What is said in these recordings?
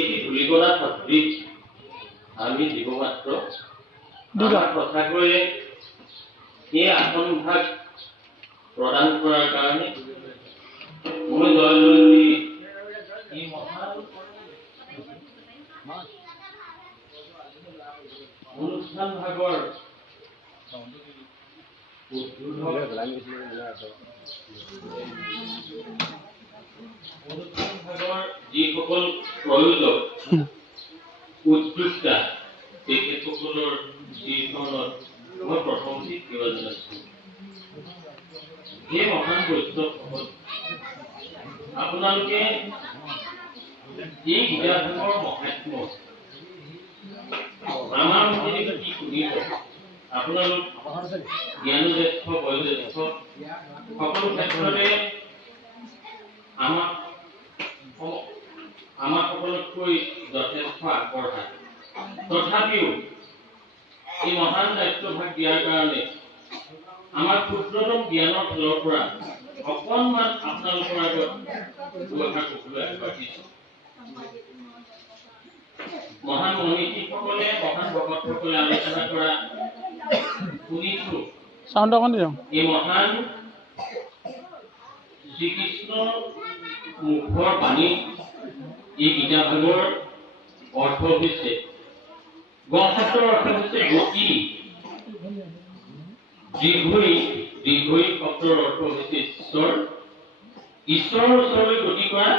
এটি ধূলিকণা সদৃশ আমি জীৱ মাত্ৰ আমাৰ কথাকৈয়ে এই আসনভাগ প্ৰদান কৰাৰ কাৰণে মই জয়জয়ন্তী এই মহান অনুষ্ঠান ভাগৰ যিসকল প্ৰয়োজক উদ্যোক্তা তেখেতসকলৰ যিখনত মই প্ৰথমতে সেৱা জনাইছোঁ। এই মহান বৈষ্ণৱসকল আপোনালোকে এই গীতাভাগৰ মহাত্ম্য আমাৰ মতে কি শুনিব আপোনালোক জ্ঞানজ্যেষ্ঠ বয়োজ্যেষ্ঠ সকলো ক্ষেত্ৰতে আমাক সকলোতকৈ যথেষ্ট আগবঢ়া। তথাপিও এই মহান দায়িত্বভাগ দিয়াৰ কাৰণে আমাৰ ক্ষুদ্ৰতম জ্ঞানৰ ফালৰ পৰা অকণমান আপোনালোকৰ আগত দুআষাৰ ক'বলৈ আগবাঢ়িছোঁ। মহান মনীষীসকলে মহান ভকতসকলে আলোচনা কৰা শুনিছোঁ এই মহান শ্ৰীকৃষ্ণৰ মুখৰ বাণী এই গীতাভাগৰ অৰ্থ হৈছে গছৰ অৰ্থ হৈছে গতি, দীৰ্ঘই শব্দৰ অৰ্থ হৈছে ঈশ্বৰ, ঈশ্বৰৰ ওচৰলৈ গতি কৰা।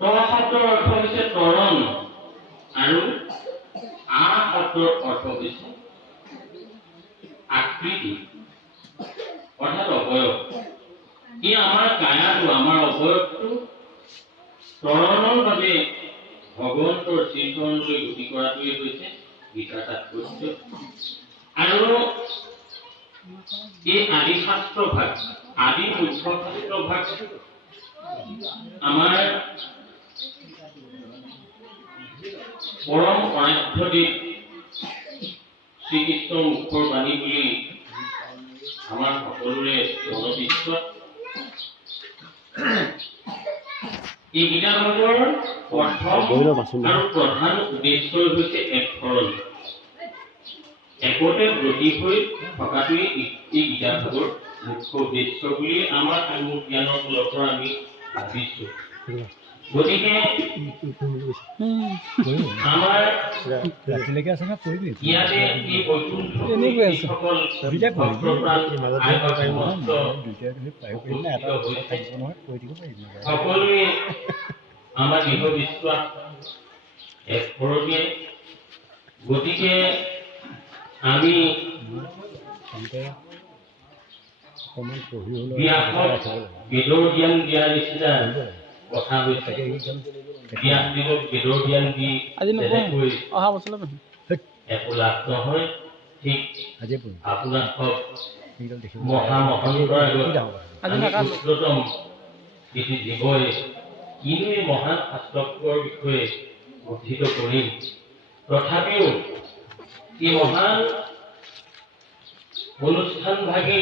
ত শব্দৰ অৰ্থ হৈছে তৰণ আৰু আ শব্দৰ অৰ্থ হৈছে আকৃতি অৰ্থাৎ অৱয়ব। ই আমাৰ কায়াটো আমাৰ অৱয়বটো তৰণৰ বাবে ভগৱন্তৰ চিন্তনলৈ গতি কৰাটোৱে হৈছে গীতাৰ তাৎপৰ্য। আৰু এই আদি শাস্ত্ৰ ভাগ আদি মুখ্য শাস্ত্ৰ ভাগ আমাৰ পৰম অনাধ্যদেৱ শ্ৰীকৃষ্ণৰ মুখৰ বাণী বুলি আমাৰ সকলোৰে মনোবিশ্বাস। এই গীতাভাগৰ প্ৰথম আৰু প্ৰধান উদ্দেশ্য হৈছে এক ধৰণ একতে ব্ৰতী হৈ থকাটোৱেই এই গীতাভাগৰ মুখ্য উদ্দেশ্য বুলি আমাৰ জ্ঞানৰ ফালৰ পৰা আমি ভাবিছোঁ। গতিকে আমাৰ ইয়াতে এই বৈকুণ্ঠসকল সকলোৱে আমাৰ দৃঢ় বিশ্বাস একপৰমীয়। গতিকে আমি বেদৰ জ্ঞান দিয়াৰ নিচিনা কথা হৈছে। ব্যাসদেৱক বেদৰ জ্ঞান দি যেনেকৈ একো লাভ নহয়, ঠিক আপোনাক মহামহানতৰ আগত ক্ষুদ্ৰতম কিছু জীৱই কিনো এই মহান শাস্ত্ৰৰ বিষয়ে গঠিত কৰিম। তথাপিও এই মহান অনুষ্ঠান ভাগি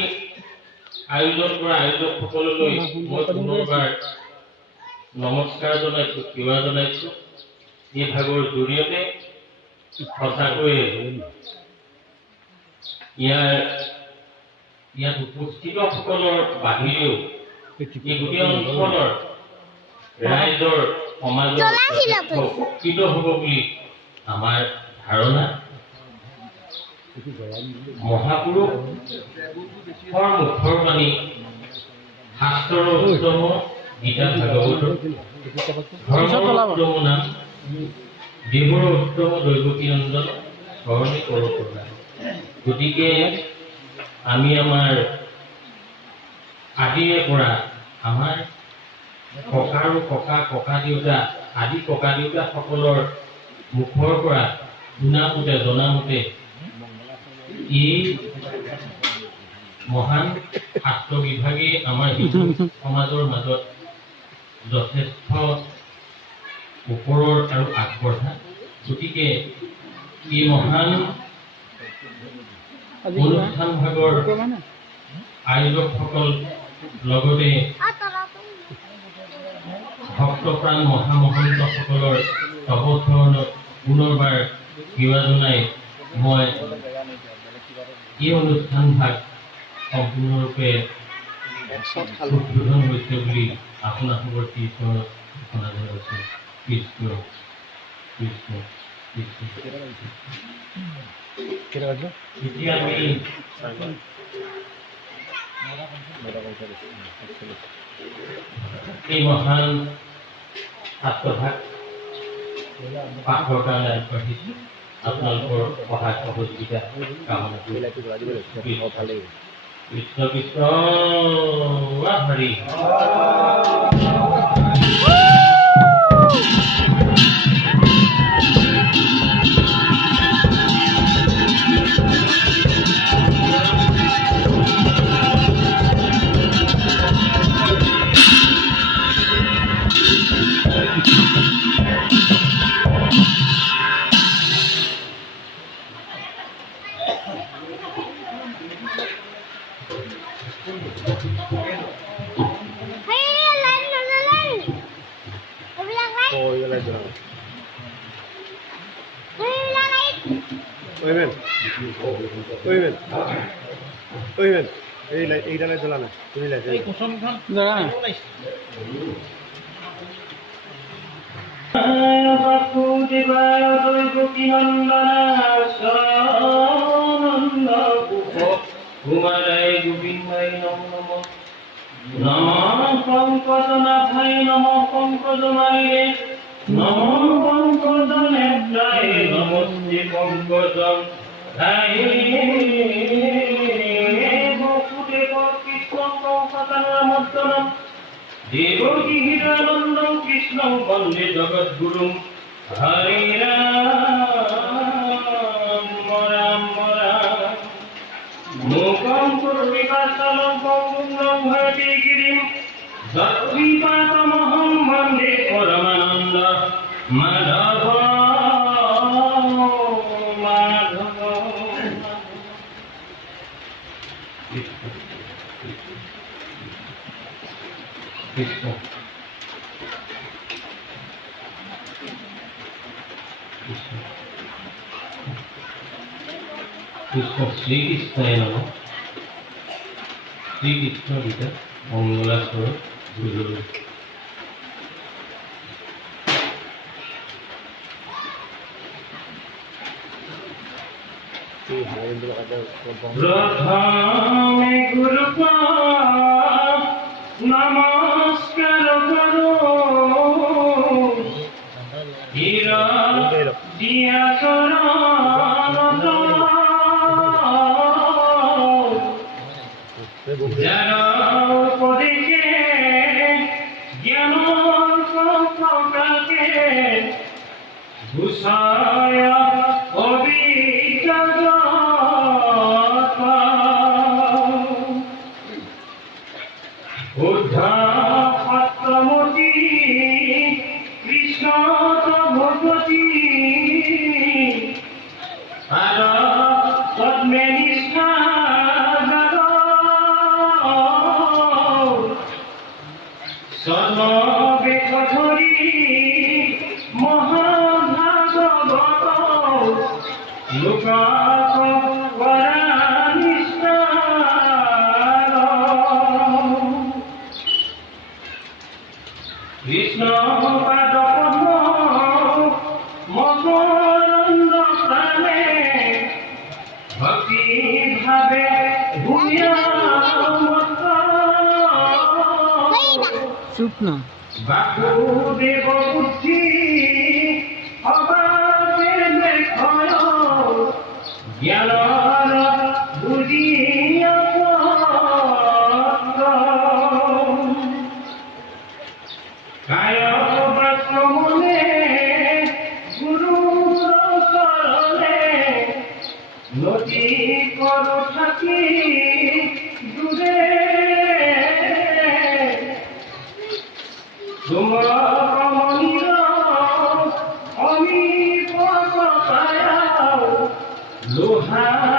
আয়োজন কৰা আয়োজকসকললৈ মই পুনৰবাৰ নমস্কাৰ জনাইছোঁ, সেৱা জনাইছোঁ। এই ভাগৰ জৰিয়তে সঁচাকৈয়ে ইয়াত উপস্থিত সকলৰ বাহিৰেও এই গোটেই অঞ্চলৰ ৰাইজৰ সমাজৰ উপকৃত হ'ব বুলি আমাৰ ধাৰণা। মহাপুৰুষৰ মুখৰ বাণী শাস্ত্ৰৰ উত্তম গীতা ভাগৱতৰ ধৰ্মৰ উত্তম নাম দেৱৰ উত্তম দৈৱকী নন্দন স্মৰণে কৰোঁ কৰা। গতিকে আমি আমাৰ আদিৰে পৰা আমাৰ ককা আৰু ককা দেউতা আদি ককা দেউতাসকলৰ মুখৰ পৰা শুনামতে জনামতে এই মহান শাস্ত্ৰ বিভাগে আমাৰ হিন্দু সমাজৰ মাজত যথেষ্ট ওপৰৰ আৰু আগবঢ়া। গতিকে এই মহান অনুষ্ঠান ভাগৰ আয়োজকসকল লগতে ভক্তপ্ৰাণ মহামহন্তসকলৰ তপচৰণত পুনৰবাৰ সেৱা জনাই মই এই অনুষ্ঠানভাগ সম্পূৰ্ণৰূপে উদ্বোধন হৈছে বুলি আপোনালোকৰ কীৰ্তনত ঘোষণা জনাইছোঁ। কৃষ্ণ কৃষ্ণ কৃষ্ণ। এতিয়া আমি এই মহান আত্মভাগ পাঠৰ কাৰণে আগবাঢ়িছোঁ। আপোনালোকৰ সহায় সহযোগিতা কামনা কৰিছোঁ। কৃষ্ণ কৃষ্ণ হৰি। এইটা লাইট জ্বলা না তুমি লাইট এই কুসুমখান জ্বলা না বাসুদেবায় দৈবকী নন্দনানন্দ কুমারায় গোবিন্দায় নমঃ নমঃ পঙ্কজনাথায় নমঃ পঙ্কজমালিনে নমঃ পঙ্কজনেত্রায় নমস্তে পঙ্কজম দেবকী হৃদয়ানন্দং কৃষ্ণং বন্দে জগদ্গুরুং হরে রাম রাম রাম মুখং কুরুমি বাচালং পঙ্গুং লঙ্ঘয়তে গিরিম যৎকৃপাতমহং বন্দে পরমানন্দ মাধব মাধব। কৃষ্ণ কৃষ্ণ কৃষ্ণ শ্রীকৃষ্ণায় নমঃ। শ্রীকৃষ্ণ গীতা মঙ্গলাচরণ গুরু। প্রথমে গুরু নমস্কার করো হীরা দিয়া চরণ যেন উপদেশে জ্ঞান প্রকাশে ভূষায় কৃষ্ণ ভগবতী আর পদ্মে নিষ্ঠা সর্ববেদ ধরি মহাভাগবত লোক কৃষ্ণ পাদ পদ্ম মকরন্দ প্রাণে ভক্তি ভাবে বাসুদেব বুদ্ধি অবাধে দেখয় জ্ঞান বুঝিয়া কায় বাক্যমনে গুরু শরণে নদী কর থাকি দূরে তোমার কমনীয় অমিপতায় লোহা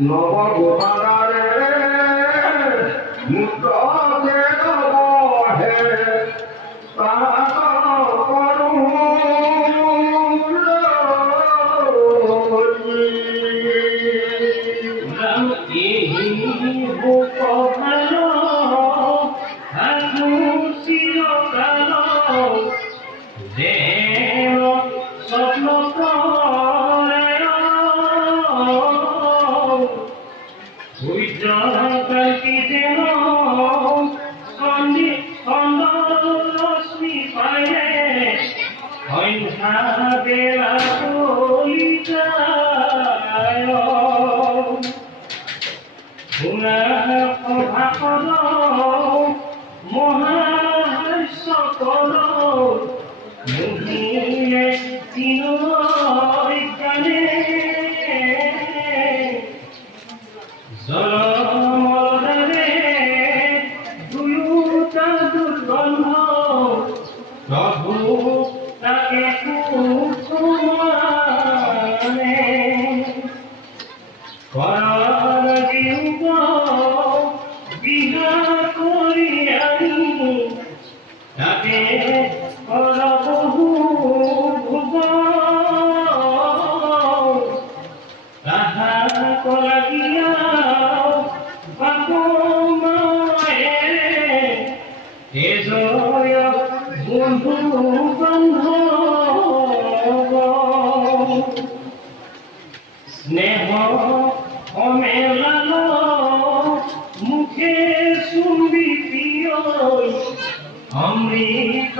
Nova যেন স্বপ্ন পরায়ণ উজ্জ্বলকালকে যেন রশ্মি পাইলে সন্ধ্যা বেলা কলিতায় ভাকর মহাস্য কর মুহিয়ে জ্ঞানে জলমলদারে দুয়ুতা দুর্গন্ধ প্রভু তাকে কুসুমানে করার জীব বিহার করিয়ানি তাকে কর বহু ভুব তাহা করা গিয়া বাপ মায়ের এজয় বন্ধু বান্ধব স্নেহ অমেলাল মুখে শুনবি প্রিয় অমৃত